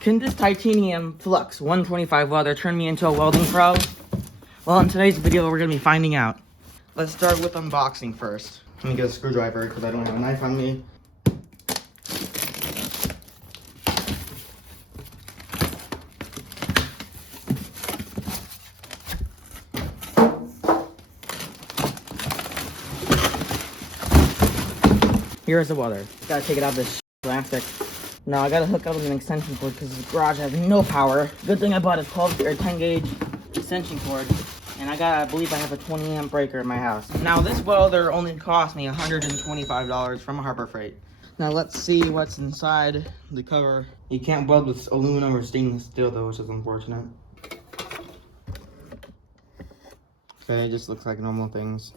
Can this titanium flux 125 welder turn me into a welding pro? Well, in today's video, we're gonna be finding out. Let's start with unboxing first. Let me get a screwdriver because I don't have a knife on me. Here's the welder. Gotta take it out of this plastic. Now I gotta hook up with an extension cord because this garage has no power. Good thing I bought a 12 or 10 gauge extension cord. And I believe I have a 20 amp breaker in my house. Now this welder only cost me $125 from Harbor Freight. Now let's see what's inside the cover. You can't weld with aluminum or stainless steel though, which is unfortunate. Okay, it just looks like normal things.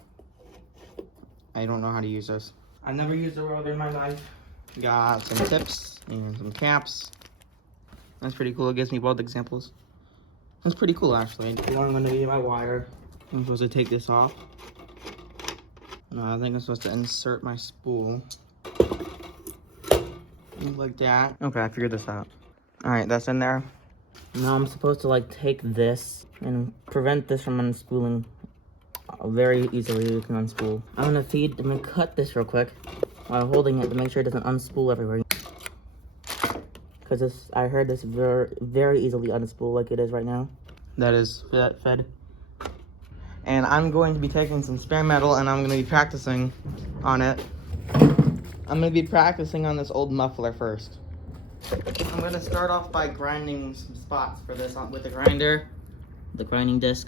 I don't know how to use this. I've never used a welder in my life. Got some tips and some caps. That's pretty cool. It gives me weld examples. That's pretty cool actually. I'm going to be my wire. I'm supposed to take this off. No, I think I'm supposed to insert my spool. Like that. Okay, I figured this out. Alright, that's in there. Now I'm supposed to like take this and prevent this from unspooling. Very easily you can unspool. I'm gonna cut this real quick while holding it to make sure it doesn't unspool everywhere. Because I heard this very easily unspool like it is right now. That is fed. And I'm going to be taking some spare metal and I'm going to be practicing on it. I'm going to be practicing on this old muffler first. I'm going to start off by grinding some spots for this with the grinder, the grinding disc.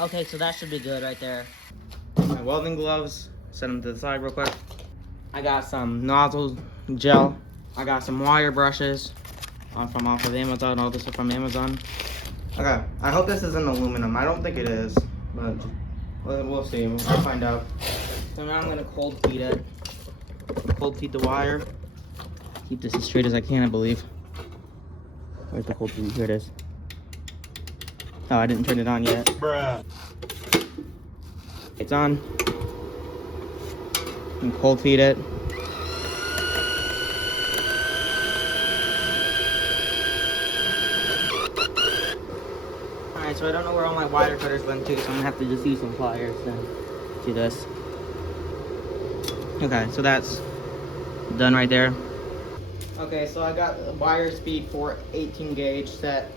Okay, so that should be good right there. My welding gloves, set them to the side real quick. I got some nozzle gel. I got some wire brushes from off of Amazon. All this is from Amazon. Okay, I hope this isn't aluminum. I don't think it is, but we'll see. We'll find out. So now I'm gonna cold feed it. Cold feed the wire. Keep this as straight as I can, I believe. Where's the cold feed? Here it is. Oh, I didn't turn it on yet. Bruh. It's on. And cold feed it. Alright, so I don't know where all my wire cutters went to, so I'm gonna have to just use some pliers to do this. Okay, so that's done right there. Okay, so I got the wire speed for 18 gauge set.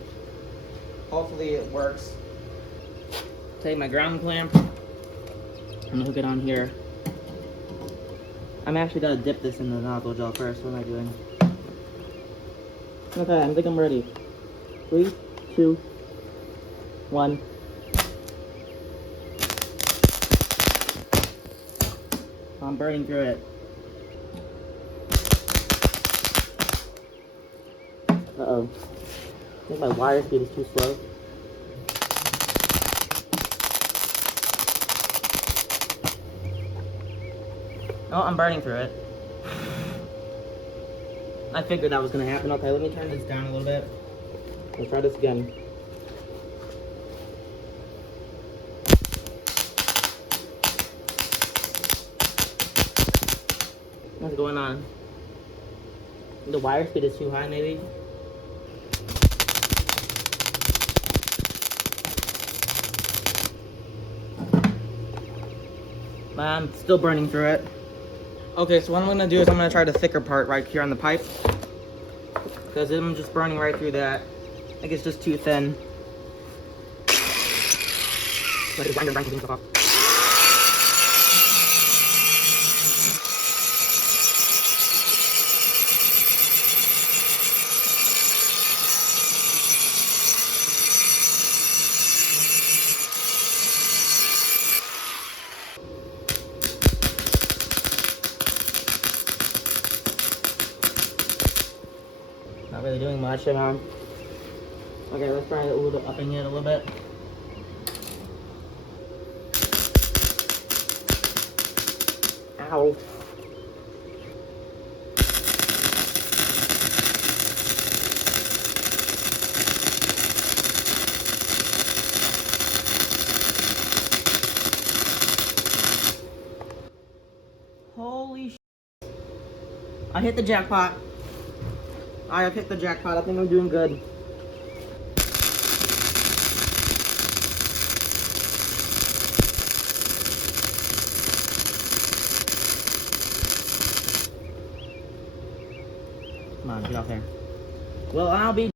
Hopefully it works. Take my ground clamp and hook it on here. I'm actually gonna dip this in the nozzle gel first. What am I doing? Okay, I think I'm ready. 3, 2, 1. I'm burning through it. Uh-oh. I think my wire speed is too slow. Oh, I'm burning through it. I figured that was gonna happen. Okay, let me turn this down a little bit. Let's try this again. What's going on? The wire speed is too high, maybe? I'm still burning through it. Okay, so what I'm gonna do is I'm gonna try the thicker part right here on the pipe. Because I'm just burning right through that. I think it's just too thin. Let the grinder things off. Not really doing much, you know. Okay, let's try it a little bit, upping it a little bit. Ow. Holy sh! I hit the jackpot. I hit the jackpot. I think I'm doing good. Come on, get off there. Well, I'll be...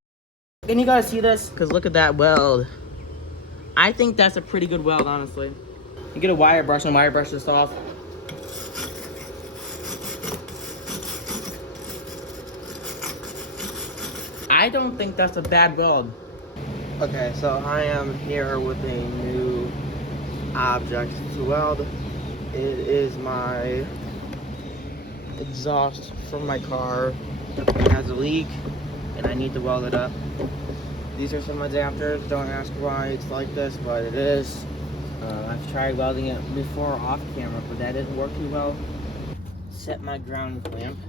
Can you guys see this? Because look at that weld. I think that's a pretty good weld, honestly. You get a wire brush and wire brush this off. I don't think that's a bad weld. Okay, so I am here with a new object to weld. It is my exhaust from my car. It has a leak and I need to weld it up. These are some adapters. Don't ask why it's like this, but it is. I've tried welding it before off camera, but that didn't work too well. Set my ground clamp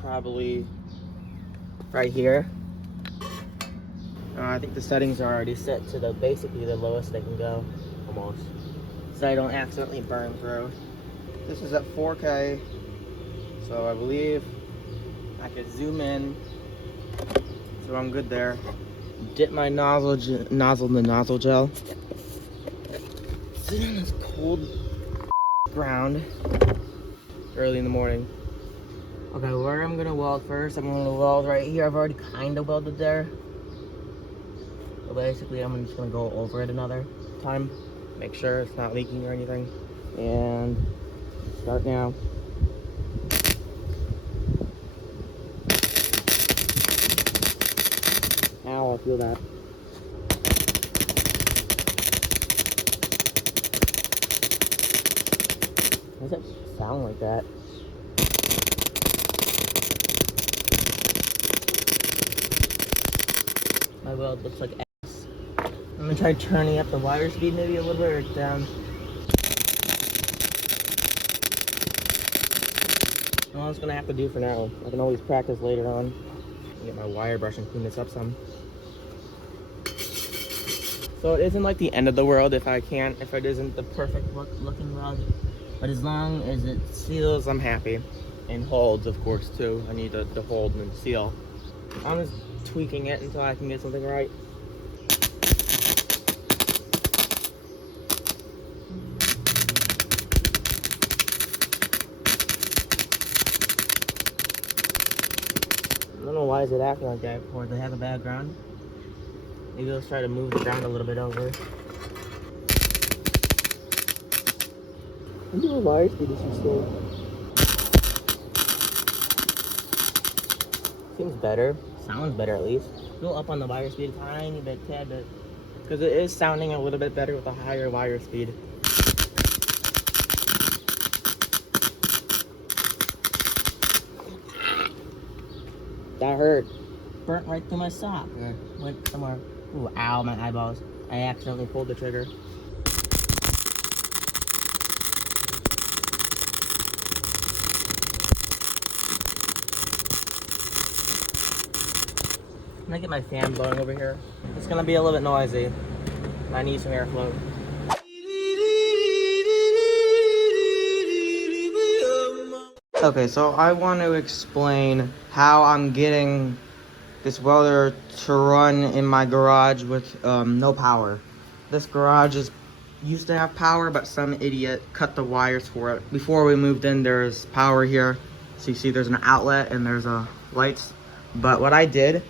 probably right here. I think the settings are already set to the basically the lowest they can go, almost, so I don't accidentally burn through. This is at 4K, so I believe I could zoom in, so I'm good there. Dip my nozzle in the nozzle gel. Sit on this cold ground early in the morning. Okay, where I'm gonna weld first, I'm gonna weld right here. I've already kind of welded there. So basically, I'm just gonna go over it another time, make sure it's not leaking or anything, and start now. Ow, I feel that. Why does it sound like that? My weld looks like ass. I'm gonna try turning up the wire speed maybe a little bit or down. All I'm gonna have to do for now. I can always practice later on. Get my wire brush and clean this up some. So it isn't like the end of the world if it isn't the perfect looking weld. But as long as it seals, I'm happy. And holds, of course, too. I need to hold and seal. I'm just tweaking it until I can get something right. I don't know why is it acting like that before they have a bad ground. Maybe let's try to move the ground a little bit over. I'm doing wire speed is slow. Seems better. Sounds better at least. Go up on the wire speed a tiny bit, tad bit. Because it is sounding a little bit better with a higher wire speed. That hurt. Burnt right through my sock. Or went somewhere. Ooh, ow, my eyeballs. I accidentally pulled the trigger. I'm gonna get my fan blowing over here. It's gonna be a little bit noisy. I need some airflow. Okay, so I want to explain how I'm getting this welder to run in my garage with no power. This garage used to have power, but some idiot cut the wires for it. Before we moved in, there's power here. So you see there's an outlet and there's lights. But what I did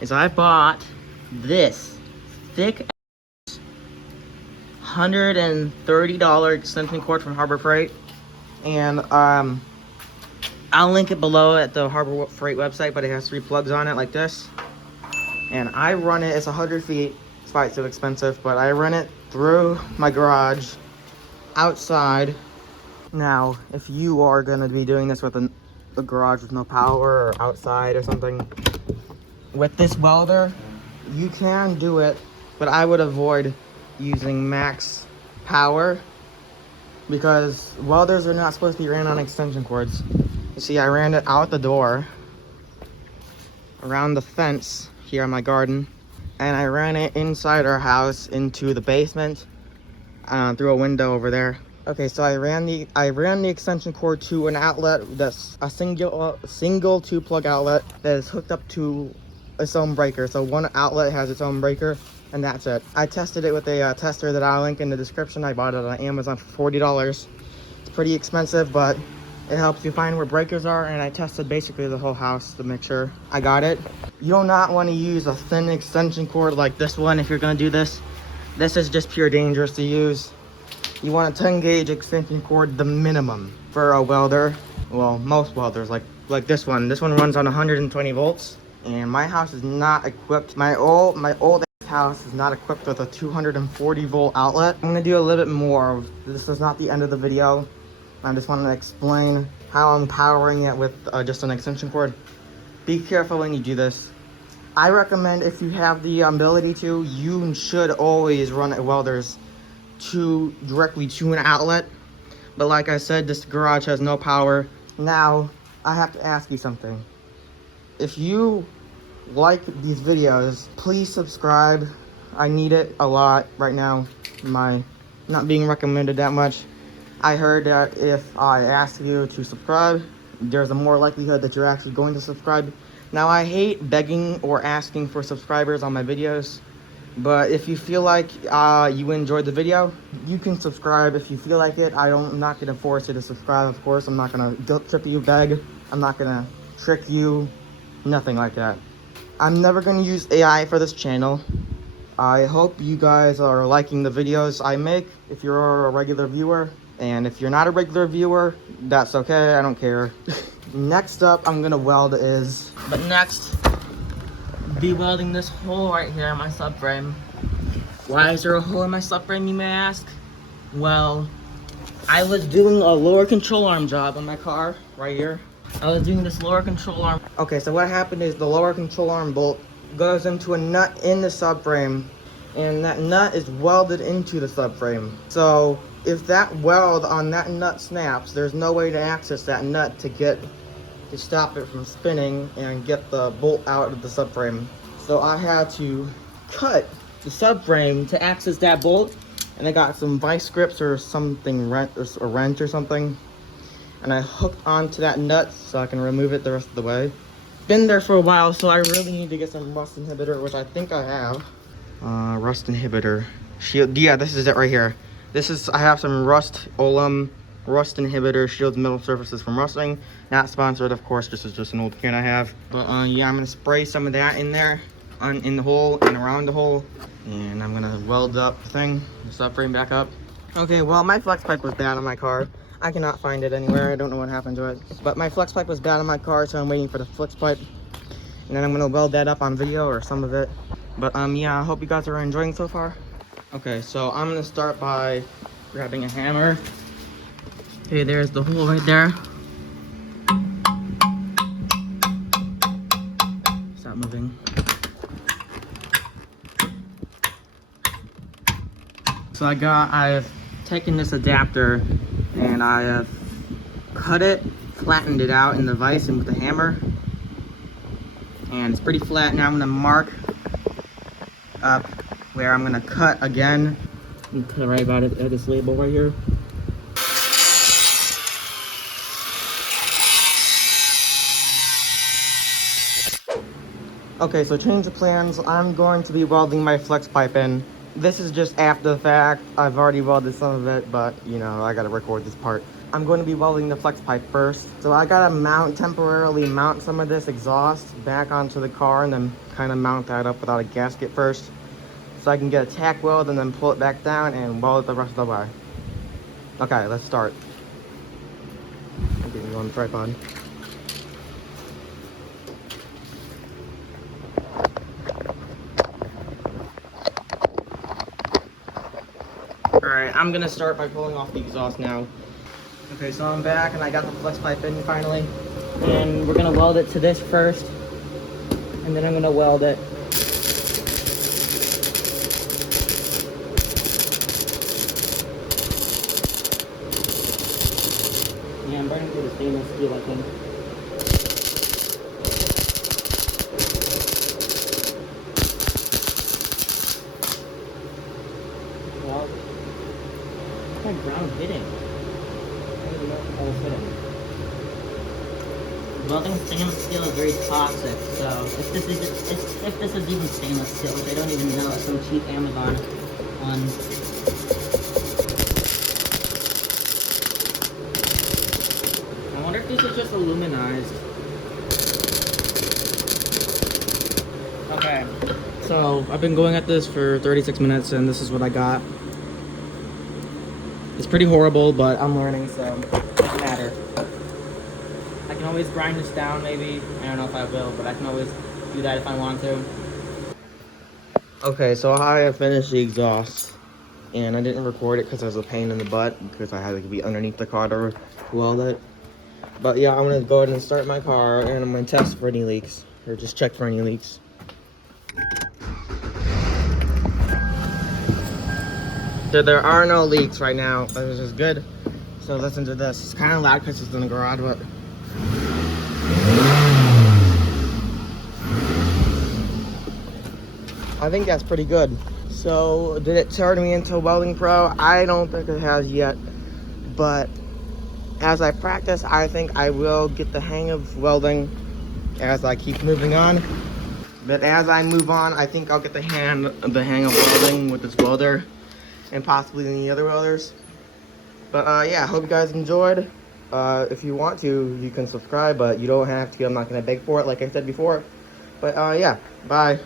is I bought this thick $130 extension cord from Harbor Freight. And I'll link it below at the Harbor Freight website, but it has 3 plugs on it like this. And I run it, it's 100 feet, that's why it's so expensive, but I run it through my garage, outside. Now, if you are gonna be doing this with a garage with no power or outside or something, with this welder, you can do it, but I would avoid using max power because welders are not supposed to be ran on extension cords. You see, I ran it out the door, around the fence here in my garden, and I ran it inside our house into the basement, through a window over there. Okay, so I ran the extension cord to an outlet that's a single 2-plug outlet that is hooked up to its own breaker. So one outlet has its own breaker, and that's it. I tested it with a tester that I'll link in the description. I bought it on Amazon for $40. It's pretty expensive, but it helps you find where breakers are, and I tested basically the whole house to make sure I got it. You do not want to use a thin extension cord like this one if you're going to do this. This is just pure dangerous to use. You want a 10 gauge extension cord, the minimum for a welder. Well, most welders, like this one. This one runs on 120 volts, and my house is not equipped. My old house is not equipped with a 240 volt outlet. I'm gonna do a little bit more. This is not the end of the video. I just want to explain how I'm powering it with just an extension cord. Be careful when you do this. I recommend, if you have the ability to, you should always run welders directly to an outlet. But like I said, this garage has no power. Now, I have to ask you something. If you like these videos, please subscribe. I need it a lot right now. My not being recommended that much. I heard that if I ask you to subscribe, there's a more likelihood that you're actually going to subscribe. Now, I hate begging or asking for subscribers on my videos, but if you feel like you enjoyed the video, you can subscribe if you feel like it. I'm not going to force you to subscribe, of course. I'm not going to guilt trip you, beg. I'm not going to trick you, nothing like that. I'm never going to use AI for this channel. I hope you guys are liking the videos I make if you're a regular viewer. And if you're not a regular viewer, that's okay, I don't care. Next up, I'm gonna weld but next, be welding this hole right here in my subframe. Why is there a hole in my subframe, you may ask? Well, I was doing a lower control arm job on my car, right here. I was doing this lower control arm. Okay, so what happened is the lower control arm bolt goes into a nut in the subframe, and that nut is welded into the subframe. So if that weld on that nut snaps, there's no way to access that nut to stop it from spinning and get the bolt out of the subframe. So I had to cut the subframe to access that bolt, and I got some vice grips or something, wrench or something, and I hooked onto that nut so I can remove it the rest of the way. Been there for a while, so I really need to get some rust inhibitor, which I think I have. Rust inhibitor shield. Yeah, this is it right here. I have some rust inhibitor shields metal surfaces from rusting. Not sponsored, of course. This is just an old can I have. But yeah, I'm gonna spray some of that in there, in the hole and around the hole, and I'm gonna weld up the subframe back up. Okay, well, my flex pipe was bad on my car. I cannot find it anywhere. I don't know what happened to it. But my flex pipe was bad on my car, so I'm waiting for the flex pipe, and then I'm gonna weld that up on video, or some of it. But yeah, I hope you guys are enjoying so far. Okay, so I'm gonna start by grabbing a hammer. Okay, there's the hole right there. Stop moving. So I've taken this adapter and I have cut it, flattened it out in the vise and with the hammer. And it's pretty flat. Now I'm gonna mark up where I'm gonna cut again. I'm gonna right about it at this label right here. Okay, so change of plans. I'm going to be welding my flex pipe in. This is just after the fact. I've already welded some of it, but you know, I gotta record this part. I'm going to be welding the flex pipe first. So I gotta temporarily mount some of this exhaust back onto the car and then kind of mount that up without a gasket first, so I can get a tack weld and then pull it back down and weld it the rest of the way. Okay, let's start. I'm getting you on the tripod. Alright, I'm gonna start by pulling off the exhaust now. Okay, so I'm back and I got the flex pipe in finally. And we're gonna weld it to this first, and then I'm gonna weld it. Yeah, I'm burning through the stainless steel, I think. ground hitting? I don't even know if I was hitting. Welding stainless steel is very toxic, so if this is even stainless steel, which I don't even know, it's some cheap Amazon one. I wonder if this is just aluminized. Okay, so I've been going at this for 36 minutes and this is what I got. It's pretty horrible, but I'm learning, so it doesn't matter. I can always grind this down maybe. I don't know if I will, but I can always do that if I want to. Okay, so I have finished the exhaust. And I didn't record it because it was a pain in the butt because I had to be underneath the car to weld it. But yeah, I'm gonna go ahead and start my car and I'm gonna test for any leaks, or just check for any leaks. So there are no leaks right now, but this is good. So listen to this. It's kind of loud because it's in the garage, but I think that's pretty good. So did it turn me into a welding pro? I don't think it has yet, but as I practice, I think I will get the hang of welding as I keep moving on. But as I move on, I think I'll get the hang of welding with this welder and possibly any other welders. But yeah, I hope you guys enjoyed. If you want to, you can subscribe, but you don't have to. I'm not gonna beg for it like I said before. But yeah, bye.